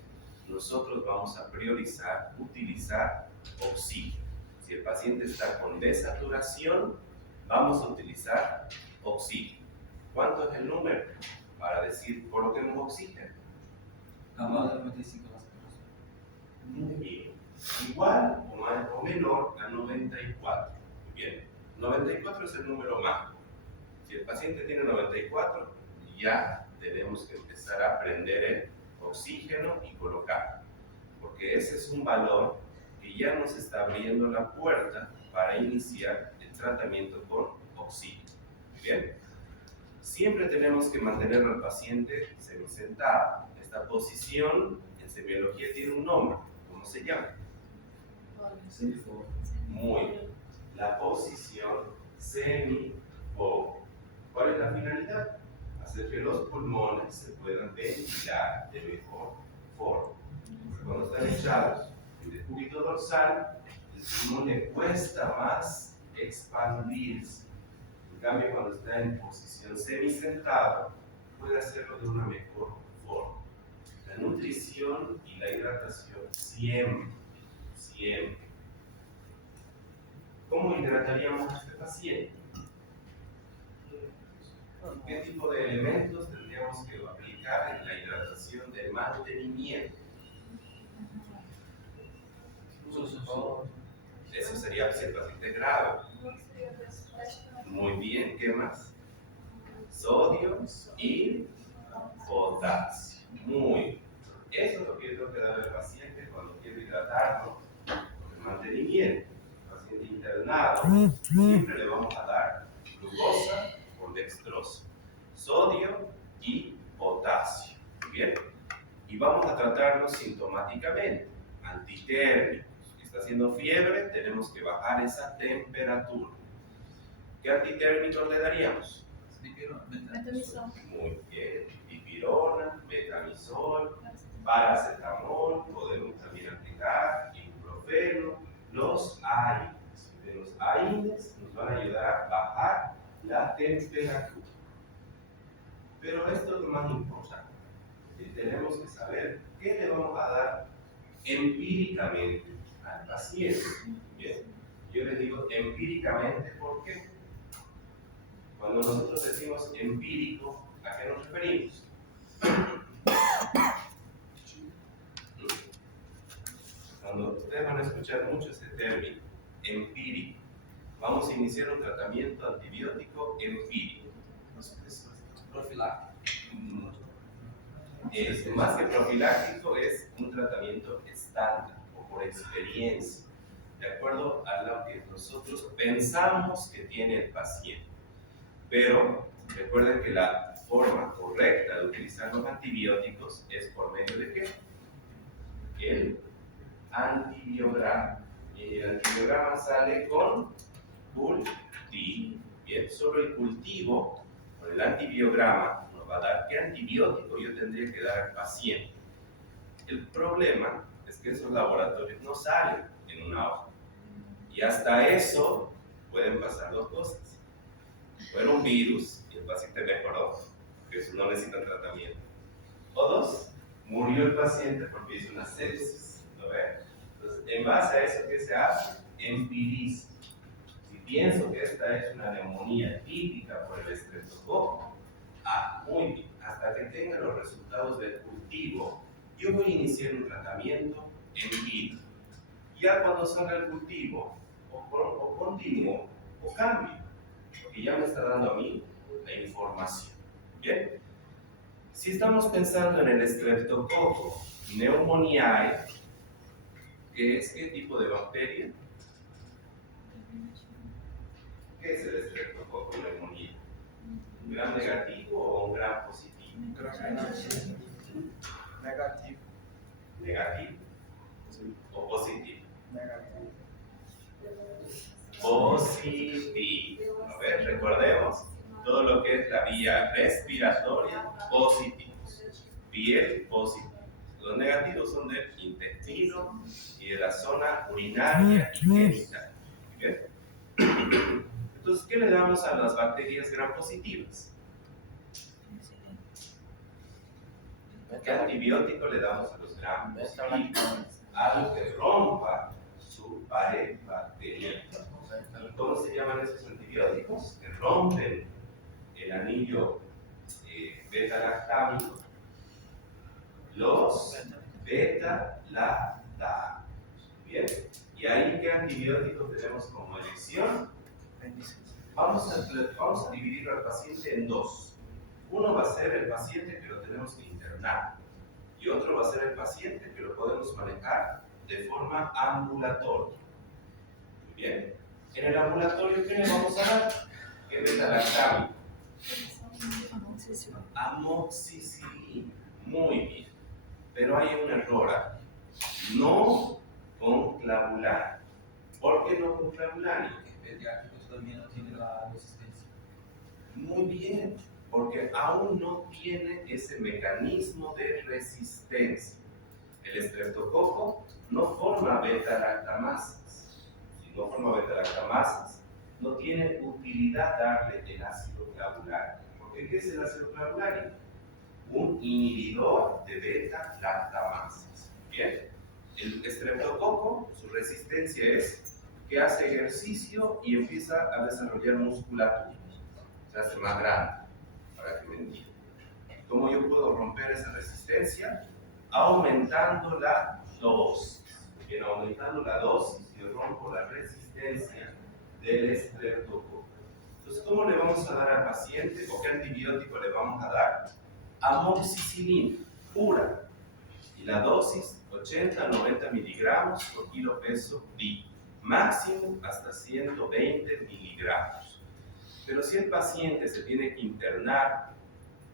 nosotros vamos a priorizar utilizar oxígeno. Si el paciente está con desaturación, vamos a utilizar oxígeno. ¿Cuánto es el número? Para decir, coloquemos oxígeno. Abajo de 95 la saturación. Muy bien. Igual o menor a 94. Muy bien. 94 es el número mágico. Si el paciente tiene 94, ya tenemos que empezar a prender el oxígeno y colocar. Porque ese es un valor que ya nos está abriendo la puerta para iniciar el tratamiento con oxígeno. Bien. Siempre tenemos que mantener al paciente semisentado. Esta posición en semiología tiene un nombre. ¿Cómo se llama? Semifold. Muy bien. La posición semifold. ¿Cuál es la finalidad? Hacer que los pulmones se puedan ventilar de mejor forma. Cuando están echados en el cúbito dorsal, el pulmón le cuesta más expandirse. En cambio, cuando está en posición semisentado, puede hacerlo de una mejor forma. La nutrición y la hidratación siempre. ¿Cómo hidrataríamos a este paciente? ¿Qué tipo de elementos tendríamos que aplicar en la hidratación de mantenimiento? Eso sería si el paciente es grave. Muy bien, ¿qué más? Sodio y potasio. Muy bien. Eso es lo que yo tengo que dar al paciente cuando quiero hidratarlo con el mantenimiento. El paciente internado, siempre le vamos a dar glucosa con dextrosa, sodio y potasio. Bien. Y vamos a tratarlo sintomáticamente, antitérmicos. Si está haciendo fiebre, tenemos que bajar esa temperatura. ¿Qué antitérmicos le daríamos? Metamizol. Muy bien, dipirona, metamizol, paracetamol, podemos también aplicar ibuprofeno, los AINES. Los AINES nos van a ayudar a bajar la temperatura. Pero esto es lo más importante. Tenemos que saber qué le vamos a dar empíricamente al paciente. Bien, yo les digo empíricamente, ¿por qué? Cuando nosotros decimos empírico, ¿a qué nos referimos? Cuando ustedes van a escuchar mucho ese término, empírico, vamos a iniciar un tratamiento antibiótico empírico. Profiláctico. Es más que profiláctico, es un tratamiento estándar o por experiencia, de acuerdo a lo que nosotros pensamos que tiene el paciente. Pero recuerden que la forma correcta de utilizar los antibióticos es por medio de ¿qué? El antibiograma. Y el antibiograma sale con cultivo. Bien, solo el cultivo con el antibiograma nos va a dar qué antibiótico yo tendría que dar al paciente. El problema es que esos laboratorios no salen en una hoja. Y hasta eso pueden pasar dos cosas. Fuera un virus y el paciente mejoró, que eso no necesita tratamiento. O dos, murió el paciente porque hizo una sepsis. ¿Lo ven? Entonces, en base a eso, ¿qué se hace? Empirismo. Si pienso que esta es una neumonía típica por el estreptococo, muy bien, hasta que tenga los resultados del cultivo, yo voy a iniciar un tratamiento empírico. Ya cuando salga el cultivo, o continúo o cambio, porque ya me está dando a mí la información. Bien, si estamos pensando en el estreptococo pneumoniae, ¿qué es? ¿Qué tipo de bacteria? ¿Qué es el estreptococo pneumoniae? ¿Un gram negativo o un gram positivo? Negativo. ¿Negativo o positivo? Negativo. Positivo. A ver, recordemos todo lo que es la vía respiratoria, positivos. Piel, positivo. Los negativos son del intestino y de la zona urinaria y genital. ¿Bien? Entonces, ¿qué le damos a las bacterias gram positivas? ¿Qué antibiótico le damos a los gram positivos? Algo que rompa su pared bacteriana. ¿Cómo se llaman esos antibióticos? Que rompen el anillo beta-lactámico. Los beta-lactámicos. Bien. ¿Y ahí qué antibióticos tenemos como elección? Vamos a dividir al paciente en dos. Uno va a ser el paciente que lo tenemos que internar y otro va a ser el paciente que lo podemos manejar de forma ambulatoria. Muy bien. En el ambulatorio, ¿qué le vamos a dar? ¿Qué beta-lactámico? Amoxicilina. Muy bien. Pero hay un error aquí. No con clavulana. ¿Por qué no con clavulana? El pediátrico todavía no tiene la resistencia. Muy bien, porque aún no tiene ese mecanismo de resistencia. El estreptococo no forma beta-lactamasas. Si no forma beta-lactamasas, no tiene utilidad darle el ácido clavulario. ¿Porque qué es el ácido clavulario? Un inhibidor de beta-lactamasas. Bien, el estreptococo, su resistencia es que hace ejercicio y empieza a desarrollar musculatura. Se hace más grande, para que me entiendan. ¿Cómo yo puedo romper esa resistencia? Aumentando la dosis. Bien, aumentando la dosis, yo rompo la resistencia del estreptococo. Entonces, ¿cómo le vamos a dar al paciente o qué antibiótico le vamos a dar? Amoxicilina pura. Y la dosis, 80 a 90 miligramos por kilo peso día. Máximo hasta 120 miligramos. Pero si el paciente se tiene que internar,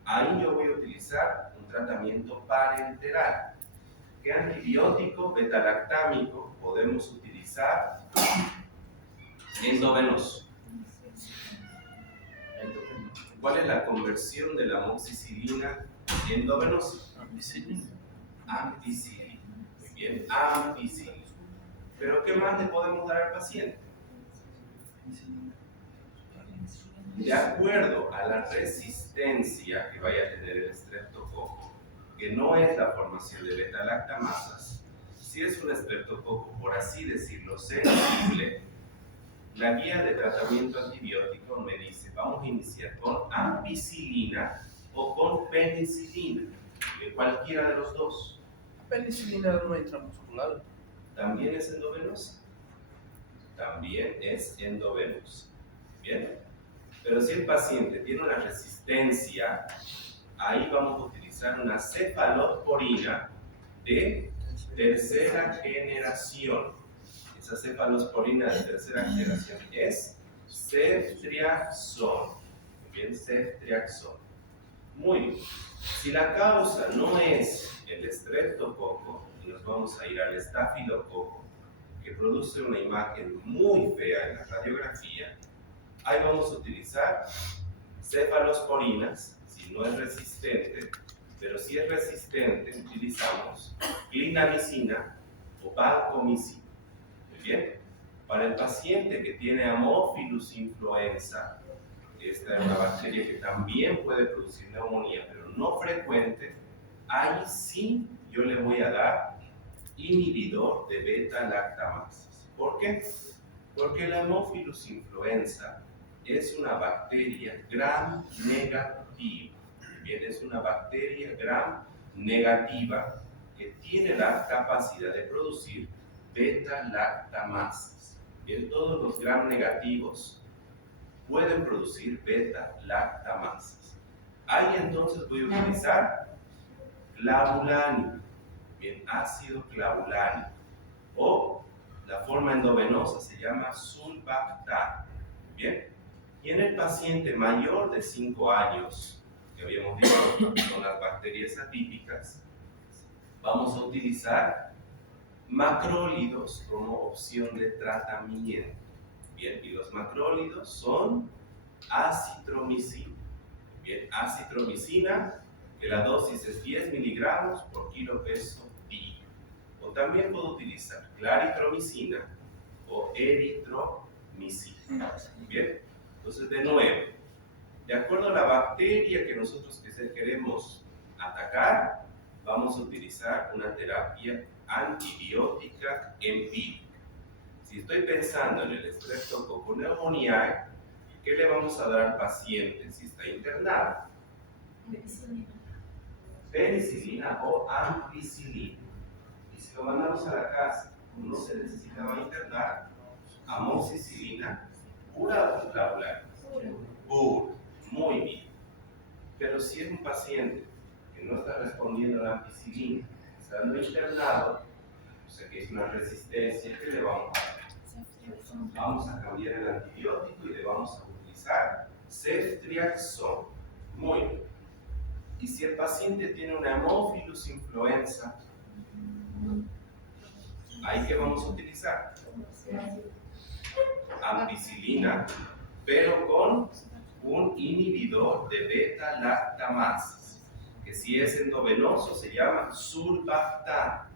ahí yo voy a utilizar un tratamiento parenteral. ¿Qué antibiótico beta-lactámico podemos utilizar? Endovenoso. ¿Cuál es la conversión de la amoxicilina endovenosa? Ampicilina. Muy bien, ampicilina. ¿Pero qué más le podemos dar al paciente? De acuerdo a la resistencia que vaya a tener el estreptococo, que no es la formación de beta-lactamasas, si es un estreptococo, por así decirlo, sensible, la guía de tratamiento antibiótico me dice, vamos a iniciar con ampicilina o con penicilina, cualquiera de los dos. Penicilina no intramuscular. También es endovenosa. También es endovenosa. Bien. Pero si el paciente tiene una resistencia, ahí vamos a utilizar una cefalosporina de tercera generación. Esa cefalosporina de tercera generación es ceftriaxona. Bien, ceftriaxona. Muy bien. Si la causa no es el estreptococo, y nos vamos a ir al estafilococo, que produce una imagen muy fea en la radiografía, ahí vamos a utilizar cefalosporinas, si no es resistente, pero si es resistente, utilizamos clindamicina o vancomicina. Muy bien. Para el paciente que tiene Haemophilus influenza, esta es una bacteria que también puede producir neumonía, pero no frecuente, ahí sí yo le voy a dar inhibidor de beta-lactamasas. ¿Por qué? Porque la Haemophilus influenza es una bacteria gram negativa. Bien, es una bacteria gram negativa que tiene la capacidad de producir beta-lactamasas. Bien, todos los gram negativos pueden producir beta-lactamasas. Ahí entonces voy a utilizar clavulánico, bien, ácido clavulánico, o la forma endovenosa se llama sulbactam. Bien, Y en el paciente mayor de 5 años, que habíamos dicho son las bacterias atípicas, vamos a utilizar macrólidos como opción de tratamiento. Bien, y los macrólidos son acitromicina. Bien, acitromicina, que la dosis es 10 miligramos por kilo peso día. O también puedo utilizar claritromicina o eritromicina. Bien, entonces de nuevo, de acuerdo a la bacteria que nosotros queremos atacar, vamos a utilizar una terapia antibiótica empírica. Si estoy pensando en el Streptococcus pneumoniae, ¿qué le vamos a dar al paciente si está internado? Penicilina o ampicilina. Y si lo mandamos a la casa, no se necesitaba internar, amoxicilina, pura o clavular. Pura, muy bien. Pero si es un paciente que no está respondiendo a la ampicilina, estando internado, o sea que es una resistencia, ¿qué le vamos a dar? Vamos a cambiar el antibiótico y le vamos a utilizar ceftriaxona. Muy bien. Y si el paciente tiene una Haemophilus influenza, ¿ahí qué vamos a utilizar? Ampicilina, pero con un inhibidor de beta-lactamases, que si es endovenoso se llama sulbactam.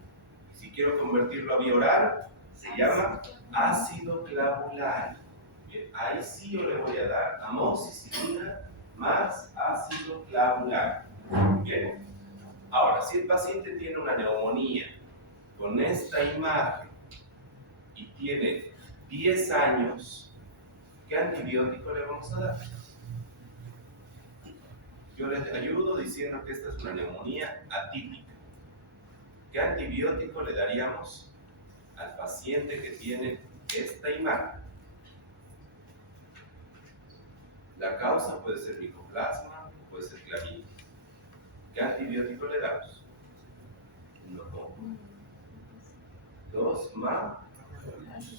Y si quiero convertirlo a vía oral, se llama ácido clavulario. Bien, ahí sí yo le voy a dar amoxicilina más ácido clavulario. Bien, ahora si el paciente tiene una neumonía con esta imagen y tiene 10 años, ¿qué antibiótico le vamos a dar? Yo les ayudo diciendo que esta es una neumonía atípica. ¿Qué antibiótico le daríamos al paciente que tiene esta imagen? La causa puede ser micoplasma, puede ser clamidia. ¿Qué antibiótico le damos? No. 2 más.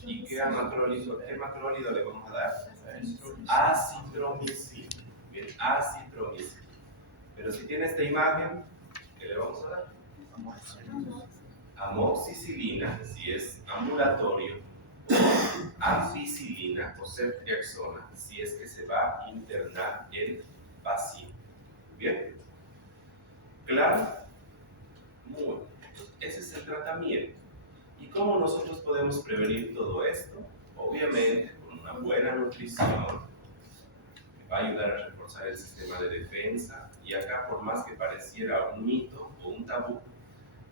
¿Y qué macrólido le vamos a dar? Acitromicina. Bien, acitromicina. Pero si tiene esta imagen, ¿qué le vamos a dar? Amoxicilina, si es ambulatorio, ampicilina o ceftriaxona, si es que se va a internar el paciente. ¿Bien? ¿Claro? Muy bien. Ese es el tratamiento. ¿Y cómo nosotros podemos prevenir todo esto? Obviamente, con una buena nutrición, que va a ayudar a reforzar el sistema de defensa. Y acá, por más que pareciera un mito o un tabú,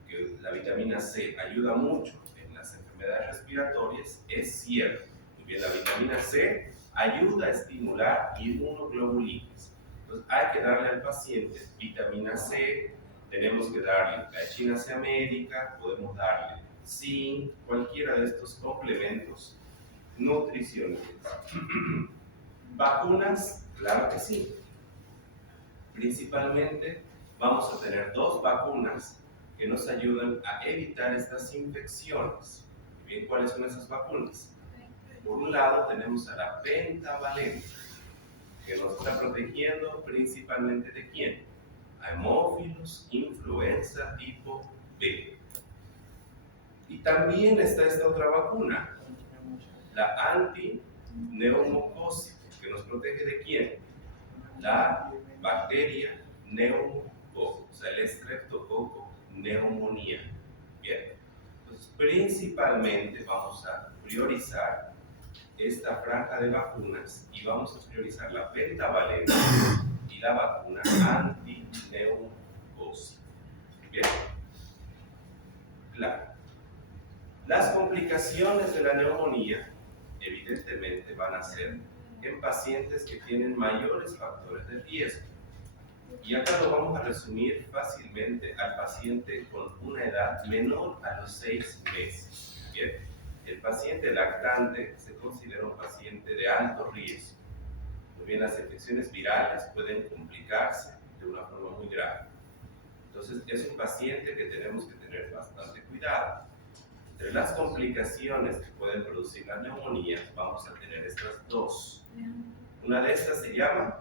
que la vitamina C ayuda mucho en las enfermedades respiratorias, es cierto. Muy bien, la vitamina C ayuda a estimular inmunoglobulinas. Entonces, hay que darle al paciente vitamina C, tenemos que darle la echinacea médica, podemos darle zinc, cualquiera de estos complementos nutricionales. ¿Vacunas? Claro que sí. Principalmente vamos a tener 2 vacunas que nos ayudan a evitar estas infecciones. Bien, ¿cuáles son esas vacunas? Por un lado tenemos a la pentavalente, que nos está protegiendo principalmente ¿de quién? A Haemophilus influenza tipo B. Y también está esta otra vacuna, la antineumocócica, que nos protege ¿de quién? La bacteria neumococo, o sea, el Streptococcus pneumoniae. Bien, entonces principalmente vamos a priorizar esta franja de vacunas y vamos a priorizar la pentavalente y la vacuna antineumocócica. Bien, claro. Las complicaciones de la neumonía evidentemente van a ser en pacientes que tienen mayores factores de riesgo. Y acá lo vamos a resumir fácilmente al paciente con una edad menor a los 6 meses. Bien, el paciente lactante se considera un paciente de alto riesgo. Muy bien, las infecciones virales pueden complicarse de una forma muy grave. Entonces, es un paciente que tenemos que tener bastante cuidado. Entre las complicaciones que pueden producir las neumonías, vamos a tener estas 2. Una de estas se llama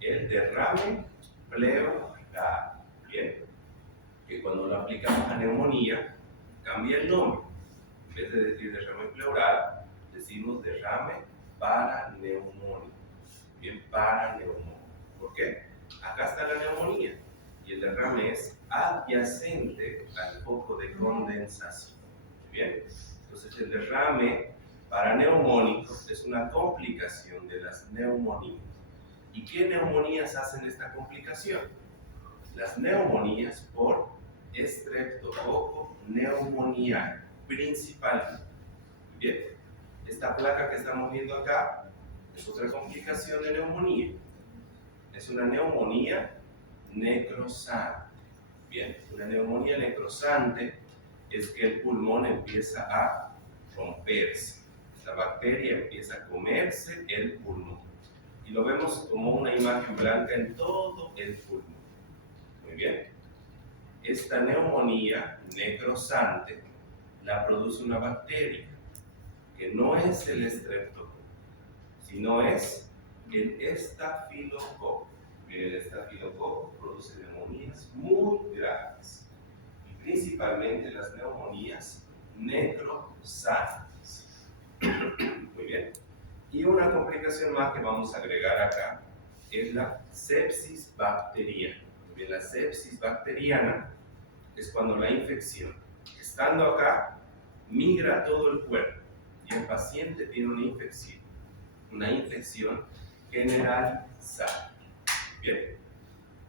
el derrame pleural. Bien, que cuando lo aplicamos a neumonía, cambia el nombre. En vez de decir derrame pleural, decimos derrame paraneumónico. Bien, paraneumónico. ¿Por qué? Acá está la neumonía y el derrame es adyacente al foco de condensación. Bien, entonces el derrame paraneumónico es una complicación de las neumonías. ¿Y qué neumonías hacen esta complicación? Las neumonías por estreptococo neumoniae, principalmente. Bien, esta placa que estamos viendo acá es otra complicación de neumonía. Es una neumonía necrosante. Bien, una neumonía necrosante es que el pulmón empieza a romperse. La bacteria empieza a comerse el pulmón. Y lo vemos como una imagen blanca en todo el pulmón. Muy bien. Esta neumonía necrosante la produce una bacteria que no es el estreptococo, sino es el estafilococo. El estafilococo produce neumonías muy graves y principalmente las neumonías necrosantes. Muy bien. Y una complicación más que vamos a agregar acá es la sepsis bacteriana. Bien, la sepsis bacteriana es cuando la infección, estando acá, migra a todo el cuerpo y el paciente tiene una infección generalizada. Bien,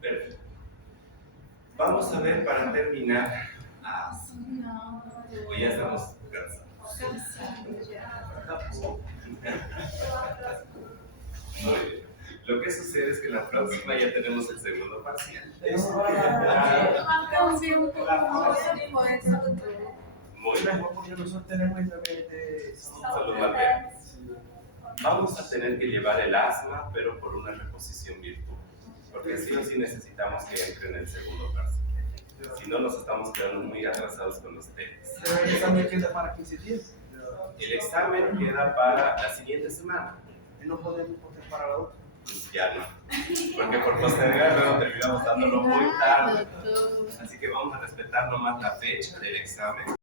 perfecto. Vamos a ver para terminar. Hoy ya estamos cansados. Muy bien. Lo que sucede es que la próxima ya tenemos el segundo parcial. Muy bien. Porque nosotros tenemos mente Salud materna. Vamos a tener que llevar el asma, pero por una reposición virtual. Porque sí o sí necesitamos que entre en el segundo parcial. Si no, nos estamos quedando muy atrasados con los temas. Pero el examen queda para 15 días. El examen queda para la siguiente semana. Y no podemos poner para la otra. Ya no. Porque por postergar luego terminamos dándolo muy tarde. Así que vamos a respetar nomás la fecha del examen.